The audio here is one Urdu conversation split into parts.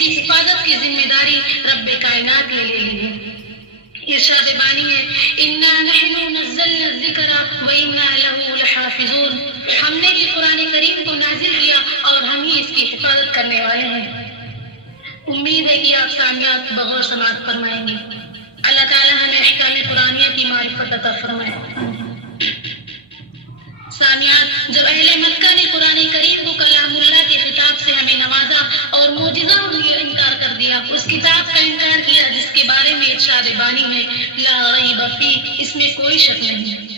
کی حفاظت کی ذمہ داری رب کائنات نے لے لی ہے۔ ارشاد بانی ہے انا نحن نزلنا الذکر وانا له لحافظون، ہم نے بھی قرآن کریم کو نازل کیا اور ہم ہی اس کی حفاظت کرنے والے ہیں۔ امید ہے کہ آپ سامعات بغور سماعت فرمائیں گے۔ اللہ تعالیٰ ہمیں احکام قرآنیہ کی معرفت عطا فرمائے۔ سامعات، جب اہل مکہ نے قرآن کریم کو کلام اللہ کے خطاب سے ہمیں نوازا اور معجزہ کا انکار کر دیا، اس کتاب کا انکار کیا جس کے بارے میں ارشاد بانی ہے لا ریب فیہ، اس میں کوئی شک نہیں،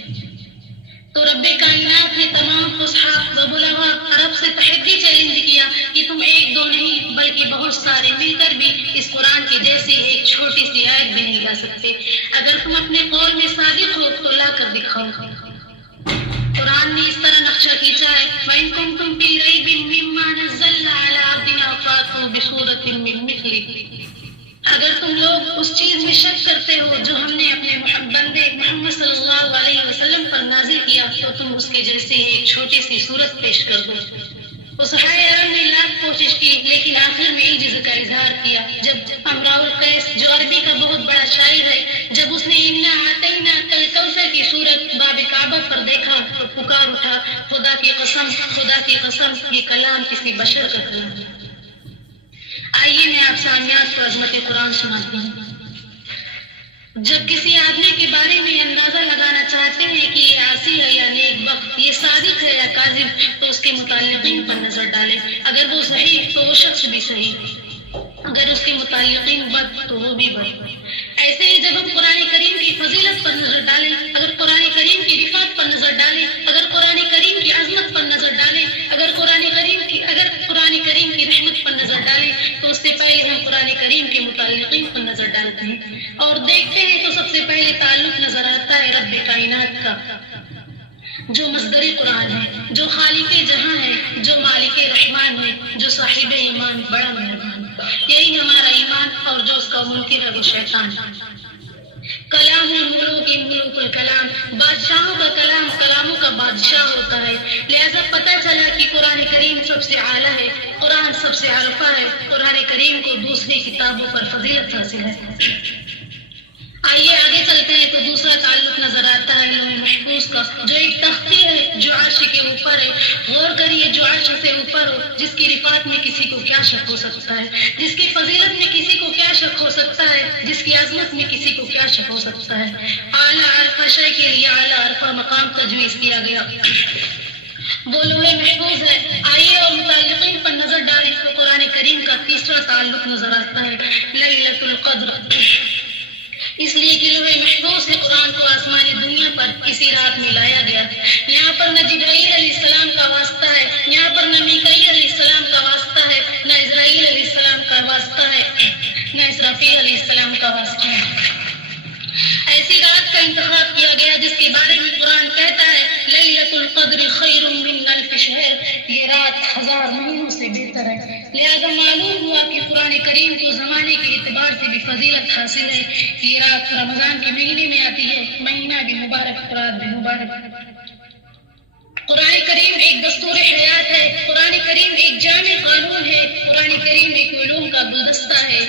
تو رب کائنات نے تمام فصحاء و بلغاء عرب سے تحدی چیلنج کیا کہ تم ایک دو نہیں بلکہ بہت سارے مل کر بھی اس قرآن کی جیسی ایک چھوٹی سی آیت بھی نہیں لا سکتے۔ اگر تم اپنے قول میں صادق ہو تو لا کر دکھاؤ۔ قرآن نے اس طرح نقشہ کھینچا ہے وَإِن كُنتُمْ فِي رَيْبٍ مِّمَّا نَزَّلْنَا عَلَىٰ عَبْدِنَا فَأْتُوا بِسُورَةٍ مِّن مِّثْلِهِ، اگر تم لوگ اس چیز میں شک کرتے ہو جو ہم نے اپنے بندے محمد صلی اللہ علیہ وسلم پر نازل کیا تو تم اس کے جیسے ایک چھوٹی سی صورت پیش کر دو۔ فصحائے عرب نے لاکھ کوشش کی لیکن آخر میں عجز کا اظہار کیا۔ جب امراء القیس جو عربی کا بہت بڑا شاعر ہے، جب اس نے انا اعطیناک الکوثر کی صورت باب کعبہ پر دیکھا تو پکار اٹھا خدا کی قسم، خدا کی قسم، یہ کلام کسی بشر کا کلام ہے۔ آئیے میں آپ سامعات کو عظمت قرآن سناتی ہوں۔ جب کسی آدمی کے بارے میں اندازہ لگانا چاہتے ہیں کہ یہ عاصی ہے یا نیک وقت، یہ صادق ہے یا کاذب، تو اس کے متعلقین پر نظر ڈالیں۔ اگر وہ صحیح تو وہ شخص بھی صحیح، اگر اس کے متعلقین بد تو وہ بھی بد۔ ایسے ہی جب ہم قرآن کریم کی فضیلت پر نظر ڈالیں، اگر قرآن کریم کی رفعت پر نظر ڈالیں، اگر قرآن کریم کی عظمت پر نظر ڈالیں، اگر قرآن کریم کی رحمت پر نظر ڈالیں، تو اس سے پہلے ہم قرآن کریم کے متعلقین پر نظر ڈالتے ہیں اور دیکھتے ہیں تو سب سے پہلے تعلق نظر آتا ہے رب کائنات کا، جو مصدر قرآن ہے، جو خالق جہاں ہے، جو مالک رحمان ہے، جو صاحب ایمان بڑا مہربان ہے۔ یہی ہمارا ایمان، اور جو اس کا منکر ہے وہ شیطان ہے۔ کلام الملوک ملوک الکلام، بادشاہوں کا کلام کلاموں کا بادشاہ ہوتا ہے۔ لہذا پتہ چلا کہ قرآن کریم سب سے اعلیٰ ہے، قرآن سب سے عرفہ ہے، قرآن کریم کو دوسری کتابوں پر فضیلت حاصل ہے۔ آئیے آگے چلتے ہیں تو دوسرا تعلق نظر آتا ہے لوح محفوظ کا، جو ایک تختی ہے جو عرش کے اوپر ہے۔ غور کریے، جو عرش سے اوپر ہو، جس کی رفعت میں کسی کو کیا شک ہو سکتا ہے، جس کی فضیلت میں کسی کو کیا شک ہو سکتا ہے، جس کی عظمت میں کسی کو کیا شک ہو سکتا ہے۔ اعلیٰ عرفہ شے کے لیے اعلیٰ عرفہ مقام تجویز کیا گیا، وہ لوح محفوظ ہے۔ آئیے اور متعلقین پر نظر ڈالیں تو قرآن کریم کا تیسرا تعلق نظر آتا ہے لیلۃ القدر، اس لیے کہ لوح محفوظ سے قرآن کو آسمانی دنیا پر کسی رات میں لایا گیا۔ یہاں پر نہ جبرائیل علیہ السلام کا واسطہ ہے، یہاں پر نہ میکائیل علیہ السلام کا واسطہ ہے، نہ اسرائیل علیہ السلام کا واسطہ ہے، نہ اسرافیل علیہ السلام کا واسطہ ہے۔ ایسی رات کا انتخاب کیا گیا جس کے بارے میں قرآن کہتا ہے لیلۃ القدر خیر من الف شہر، یہ رات 1000 مہینوں سے بہتر ہے۔ لہذا معلوم ہوا کہ قرآن کریم کو زمانے کے اعتبار سے بھی فضیلت حاصل ہے۔ یہ رات رمضان کے مہینے میں آتی ہے، مہینہ بھی مبارک، رات بھی مبارک۔ قرآن کریم ایک دستور حیات ہے، قرآن کریم ایک جامع قانون ہے، قرآن کریم ایک علوم کا گلدستہ ہے،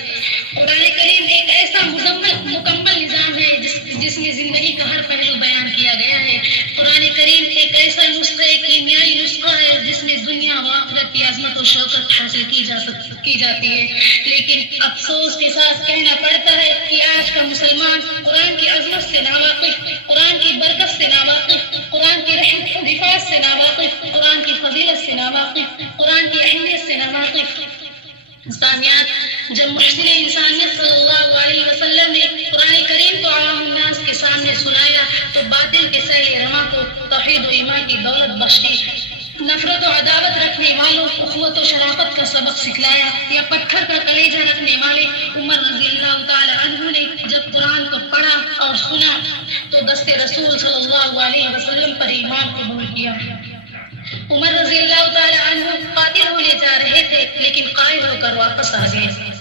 قرآن کریم ایک ایسا مکمل نظام ہے جس میں زندگی کا ہر پہلو بیان کیا گیا ہے۔ قرآن کریم ایک ایسا نسخہ، کیمیائی نسخہ ہے جس میں دنیا و آخرت کی عظمت و شوکت حاصل کی جاتی ہے۔ لیکن افسوس کے ساتھ کہنا پڑتا ہے کہ آج کا مسلمان قرآن کی عظمت سے ناواقف، قرآن کی برکت سے ناواقف، قرآن کی رفعت سے ناواقف، قرآن کی فضیلت سے ناواقف، قرآن کی اہمیت سے ناواقف۔ سامعات، جب محسن انسانیت صلی اللہ علیہ وسلم نے قرآن کریم کو عوام الناس کے سامنے سنایا تو باطل کے سیل رما کو توحید و ایمان کی دولت بخشی، نفرت و عداوت رکھنے والوں اخوت و شرافت کا سبق سکھلایا، یا پتھر کا کلیجہ رکھنے والے عمر رضی اللہ تعالی عنہ نے جب قرآن کو پڑھا اور سنا تو دست رسول صلی اللہ علیہ وسلم پر ایمان قبول کیا۔ عمر رضی اللہ تعالی عنہ قاتل ہونے جا رہے تھے لیکن قائل ہو کر واپس آ گئے۔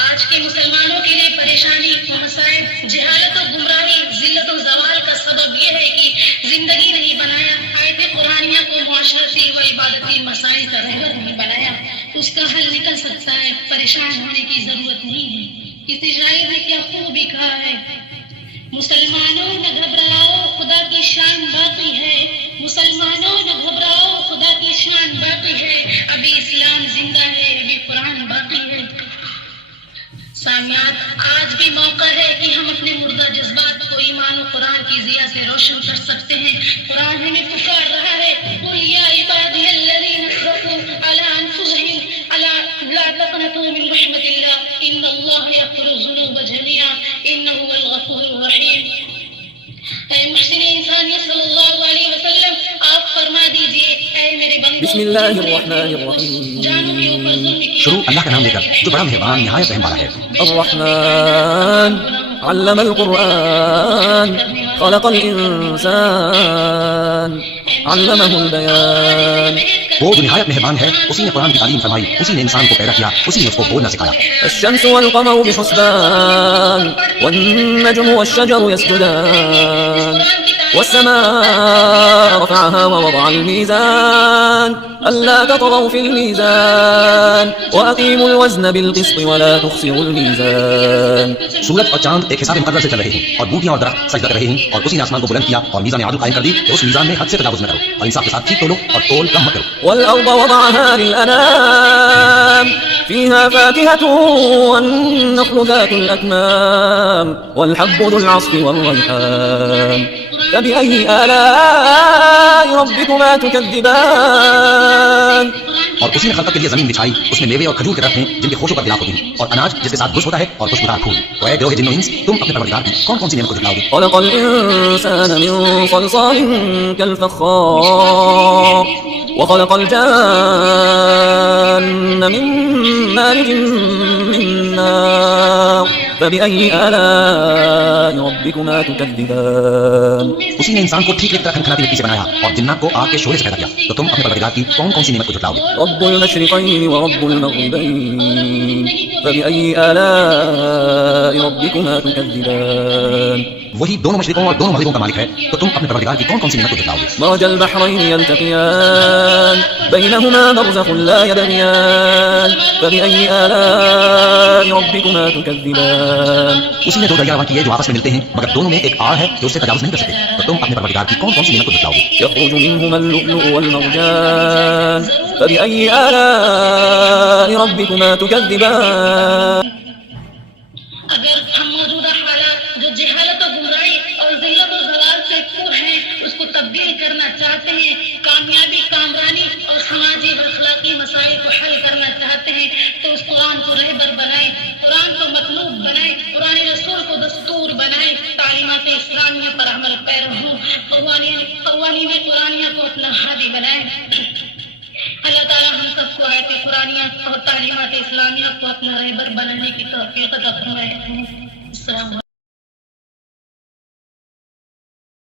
آج کے مسلمانوں کے لیے پریشانی و مسائل، جہالت و گمراہی، ذلت و زوال کا سبب یہ ہے کہ زندگی نہیں بنایا، آیت قرآنیہ کو معاشرتی و عبادتی مسائل کا رہبر نہیں بنایا تو اس کا حل نکل سکتا ہے. پریشان ہونے کی ضرورت نہیں ہے. کسی شاعر نے کیا خوب بھی کہا ہے، مسلمانوں نہ گھبراؤ خدا کی شان باقی ہے، مسلمانوں نہ گھبراؤ خدا کی شان باقی ہے، ابھی اسلام زندہ ہے، ابھی قرآن باقی ہے. سامعات، آج بھی موقع ہے کہ ہم اپنے مردہ جذبات کو ایمان و قرآن کی ضیاء سے روشن کر سکتے ہیں. قرآن ہمیں پکار رہا ہے، قل یا عبادی الذین اسرفوا علی انفسہم لا تقنطوا من رحمت اللہ ان اللہ یغفر الذنوب جميعا انہ هو الغفور الرحیم. اے محسن انسانیت صلی اللہ علیہ وسلم، آپ فرما دیجئے اے میرے بندوں، بسم اللہ الرحمن الرحیم. جانوں کے اوپر ظلم کی شروع اللہ کا نام لے کر جو بڑا مہربان نہایت رحم والا ہے. الرحمن علم القرآن خلق الانسان علمه البیان. وہ جو نہایت مہربان ہے، اسی نے قرآن کی تعلیم فرمائی، اسی نے انسان کو پیدا کیا، اسی نے اس کو بولنا سکھایا. الشمس والقمر بحسبان والنجم والشجر يسجدان والسماء رفعها ووضع الميزان ألا تطغوا في الميزان وأقيموا الوزن بالقسط ولا تخسروا الميزان. سورج اور چاند ایک حساب مقرر سے چل رہے ہیں، اور بوٹیاں اور درخت سجدہ کر رہے ہیں، اور اسی نے آسمان کو بلند کیا اور میزان عدل قائم کر دی کہ اس میزان میں حد سے تجاوز نہ کرو، اور انصاف کے ساتھ ٹھیک تولو اور تول کم مت کرو. والأرض وضعها للأنام فيها فاكهة والنخل ذات الأكمام والحب ذو العصف والريحان فبأي آلاء ربكما تكذبان. اور اسی نے خلقت کے لیے زمین بچھائی، اس میں میوے اور کھجور کے درخت ہیں جن کے خوشوں پر گلاف ہوتی ہیں، اور اناج جس کے ساتھ گوشت ہوتا ہے اور خوشبودار پھول. تو اے گروہ جن و انس، تم اپنے پروردگار کی کون کون سی نعمت کو جھٹلاؤ گے؟ خلق الإنسان من صلصال كالفخار وخلق الجان من مارج من نار فبأي آلاء ربكما تكذبان. اسی نے انسان کو ٹھیک ایک طرح کھنکھناتی مٹی سے بنایا اور جنات کو آگ کے شعلے سے پیدا کیا. تو تم اپنے پروردگار کی کون کون سی نعمت کو جھٹلاؤ گے؟ رب المشرقين ورب المغربين فبأي آلاء ربكما تكذبان. وہی دونوں مشرقوں اور دونوں مغربوں کا مالک ہے، تو تم اپنے پروردگار کی کون کون سی نعمت کو جھٹلاؤ گے؟ مرج البحرين يلتقيان بينهما برزخ لا يبغيان فبأي آلاء ربكما تكذبان. اسی نے دو دریا رواں کیے جو آپس میں ملتے ہیں، مگر دونوں میں ایک آڑ ہے جو اس سے تجاوز نہیں کر سکتے. تو تم اپنے پروردگار کی کون کون سی نعمت کو جھٹلاؤ گے؟ يخرج منهما اللؤلؤ والمرجان فبأي آلاء ربكما تكذبان. اگر ہم موجودہ حالات جو جہالت و گمراہی اور ذلت و زوال سے پور ہیں اس کو تبدیل کرنا چاہتے ہیں، کامیابی، کامرانی اور سماجی اور اخلاقی مسائل کو حل کرنا چاہتے ہیں، تو اس قرآن کو رہبر بنائیں، قرآن کو مطلوب بنائیں، قرآن رسول کو دستور بنائیں، تعلیمات اسلامیہ پر عمل پیرا ہوں، قوانین قرآنیہ کو اپنا ہادی بنائیں. اللہ تعالیٰ ہم سب کو آیت قرآنیہ اور تعلیمات اسلامیہ کو اپنا رہبر بنانے کی توفیق عطا فرمائے. السلام علیکم.